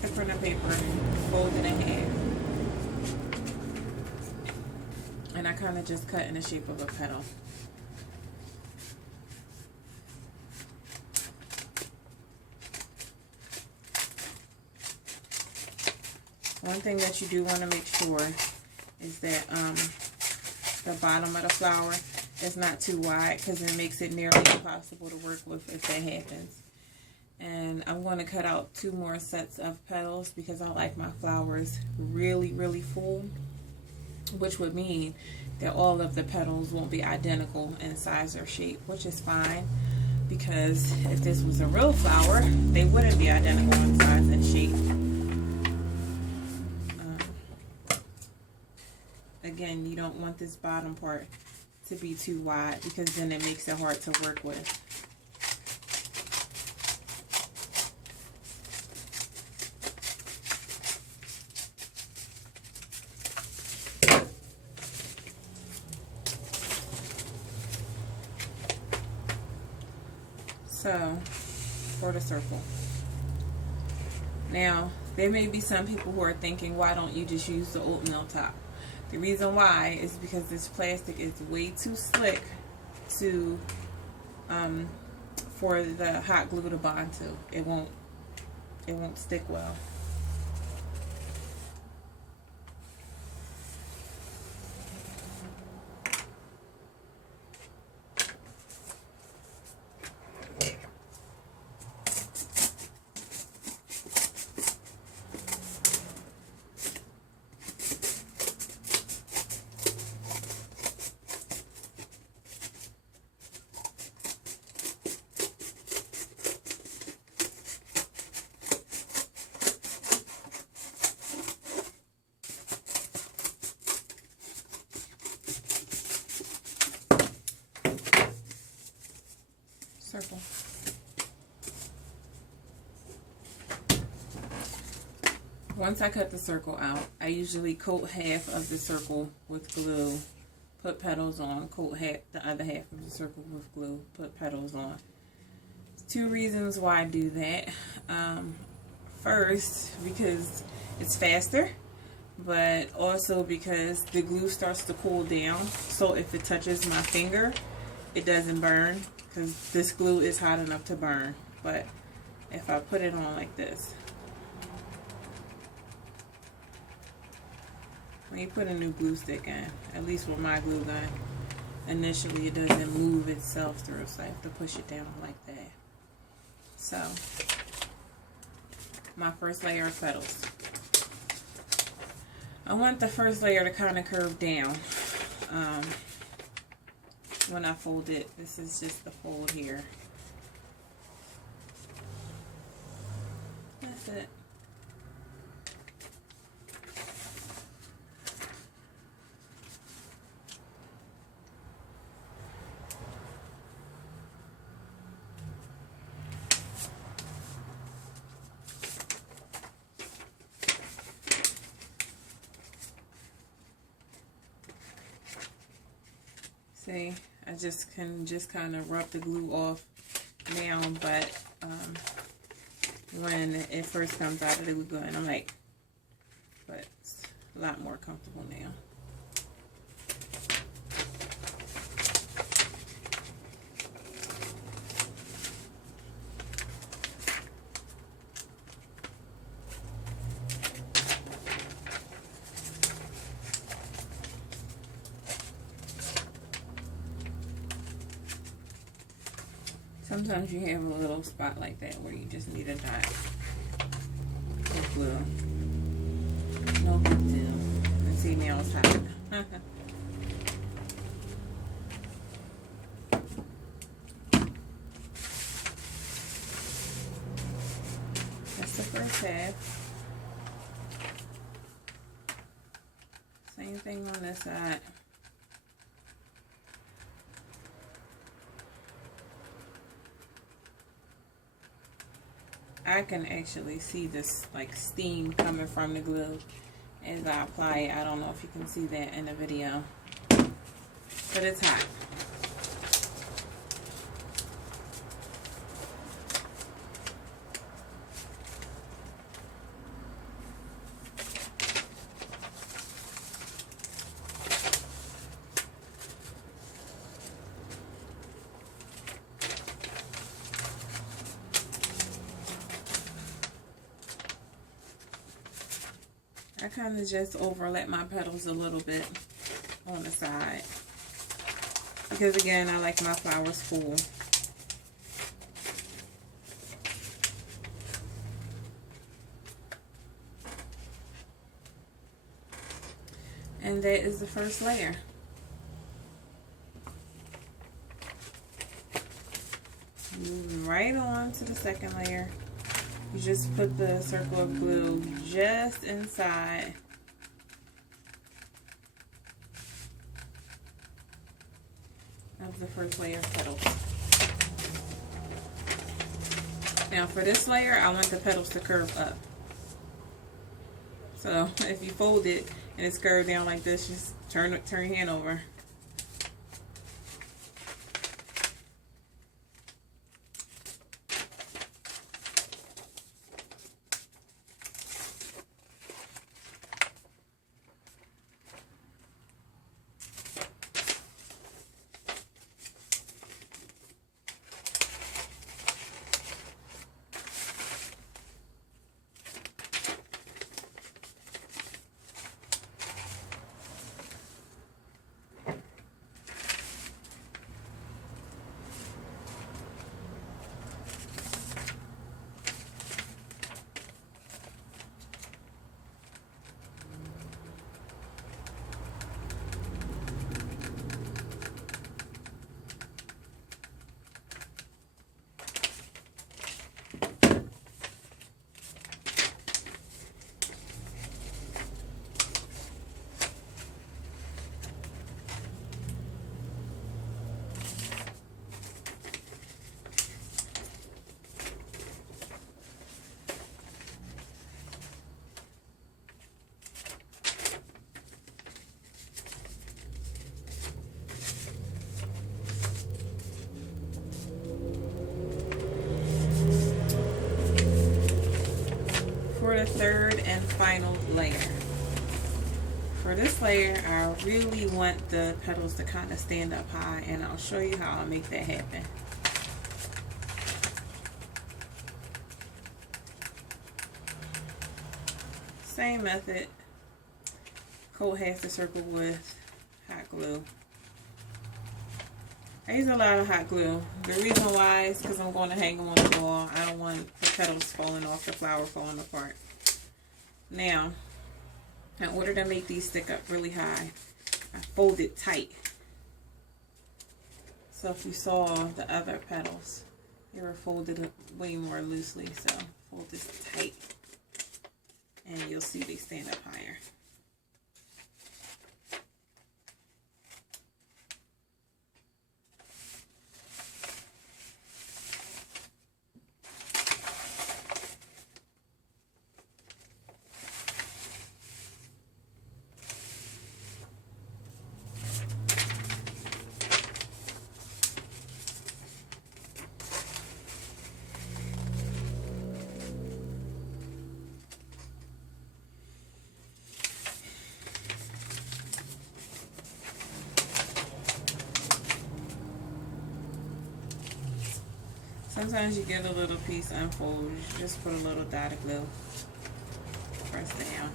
take the printer paper, fold it in half, and I kind of just cut in the shape of a petal. One thing that you do want to make sure is that the bottom of the flower is not too wide, because it makes it nearly impossible to work with if that happens. And I'm going to cut out 2 more sets of petals because I like my flowers really, really full, which would mean that all of the petals won't be identical in size or shape, which is fine, because if this was a real flower, they wouldn't be identical in size and shape. Again, you don't want this bottom part to be too wide, because then it makes it hard to work with. So, for the circle. Now, there may be some people who are thinking, why don't you just use the oatmeal top? The reason why is because this plastic is way too slick to for the hot glue to bond to. It won't stick well. Circle. Once I cut the circle out, I usually coat half of the circle with glue, put petals on, coat the other half of the circle with glue, put petals on. 2 reasons why I do that. First, because it's faster, but also because the glue starts to cool down, so if it touches my finger, it doesn't burn, because this glue is hot enough to burn. But if I put it on like this, when you put a new glue stick in, at least with my glue gun, initially it doesn't move itself through, so I have to push it down like that. So, my first layer of petals. I want the first layer to kind of curve down. When I fold it, this is just the fold here. That's it. See, I can just kind of rub the glue off now, but when it first comes out of the glue gun, I'm like, but it's a lot more comfortable now. Sometimes you have a little spot like that where you just need a dot of glue. No big deal. And see, now it's hot. That's the first half. Same thing on this side. I can actually see this like steam coming from the glue as I apply it. I don't know if you can see that in the video, but it's hot. I kind of just overlap my petals a little bit on the side. Because again, I like my flowers full. And that is the first layer. Moving right on to the second layer. You just put the circle of glue just inside of the first layer of petals. Now for this layer, I want the petals to curve up. So if you fold it and it's curved down like this, just turn your hand over. For the third and final layer. For this layer, I really want the petals to kind of stand up high, and I'll show you how I'll make that happen. Same method. Coat half the circle with hot glue. I use a lot of hot glue. The reason why is because I'm going to hang them on the wall. I don't want the petals falling off, the flower falling apart. Now, in order to make these stick up really high, I fold it tight. So if you saw the other petals, they were folded way more loosely. So fold this tight, and you'll see they stand up higher. Sometimes you get a little piece unfold, you just put a little dot of glue, press down.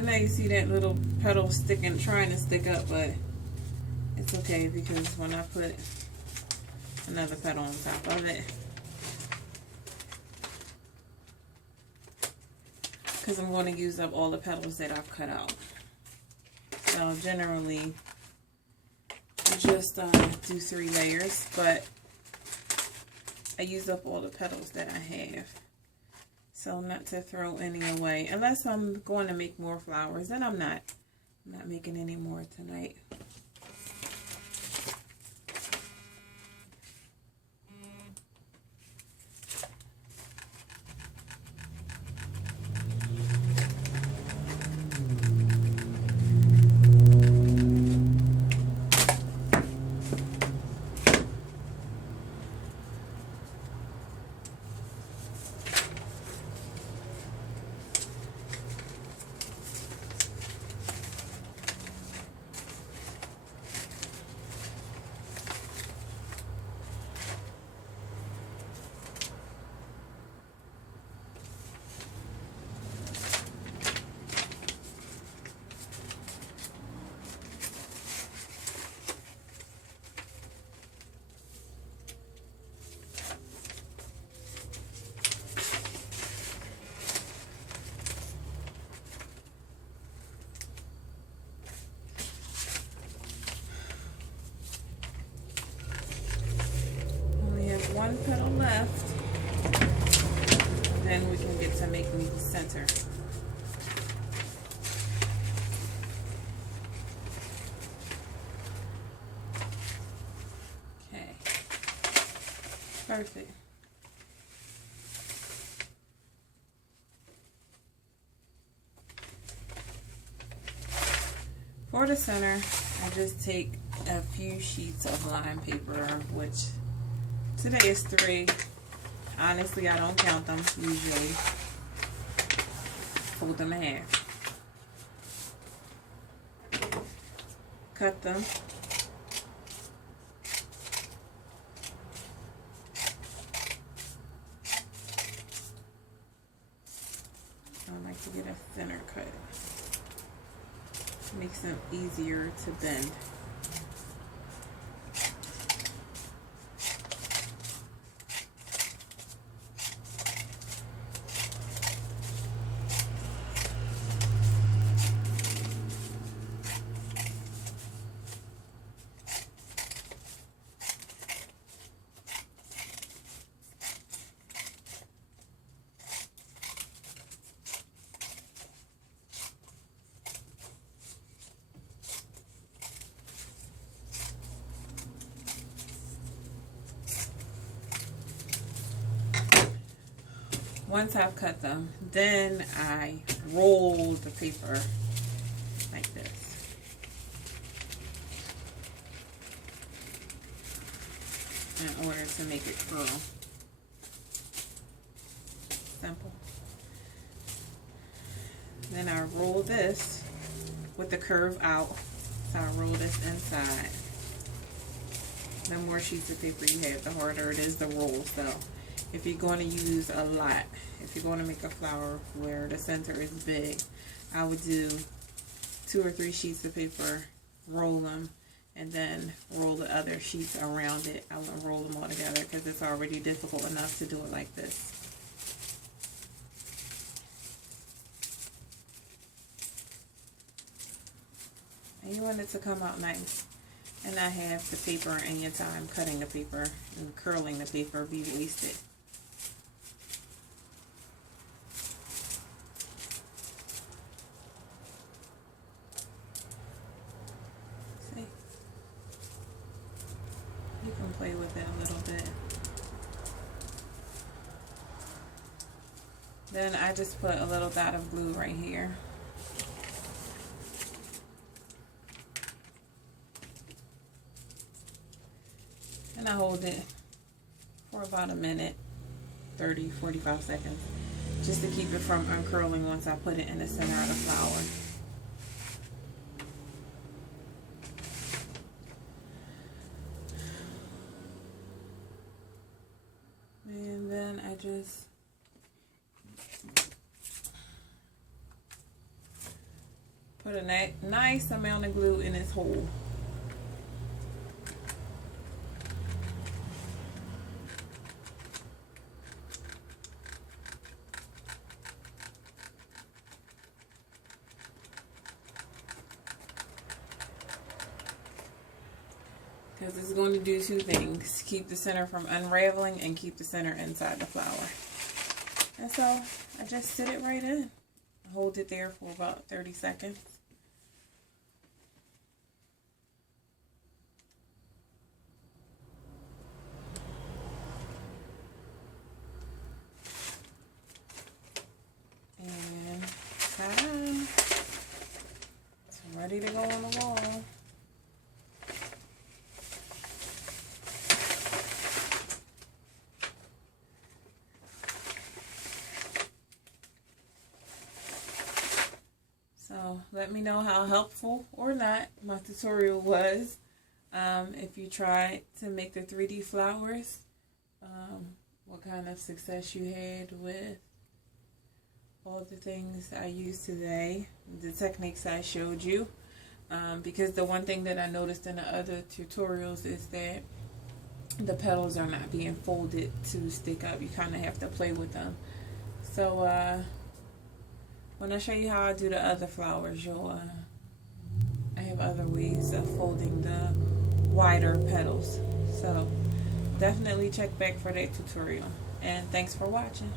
I know you see that little petal sticking, trying to stick up, but it's okay because when I put another petal on top of it, because I'm going to use up all the petals that I've cut out. So generally, I just do 3 layers, but I use up all the petals that I have. So not to throw any away, unless I'm going to make more flowers, and I'm not making any more tonight. One petal left, then we can get to make me the center. Okay, perfect. For the center, I just take a few sheets of lime paper, which today is 3. Honestly, I don't count them usually. Fold them in half. Cut them. I like to get a thinner cut. Makes them easier to bend. Once I've cut them, then I roll the paper like this. In order to make it curl. Simple. Then I roll this with the curve out. So I roll this inside. The more sheets of paper you have, the harder it is to roll. So if you're going to use a lot, if you're going to make a flower where the center is big, I would do 2 or 3 sheets of paper, roll them, and then roll the other sheets around it. I won't roll them all together because it's already difficult enough to do it like this. And you want it to come out nice and not have the paper and your time cutting the paper and curling the paper be wasted. You can play with it a little bit. Then I just put a little dot of glue right here. And I hold it for about a minute, 30, 45 seconds, just to keep it from uncurling once I put it in the center of the flower. And then I just Put a nice amount of glue in this hole. Because it's going to do two things. Keep the center from unraveling and keep the center inside the flower. And so I just sit it right in. Hold it there for about 30 seconds. And ta-da! It's ready to go on the wall. So let me know how helpful or not my tutorial was. If you tried to make the 3D flowers, what kind of success you had with all the things I used today, the techniques I showed you. Because the one thing that I noticed in the other tutorials is that the petals are not being folded to stick up. You kind of have to play with them. So when I show you how I do the other flowers, I have other ways of folding the wider petals. So definitely check back for that tutorial. And thanks for watching.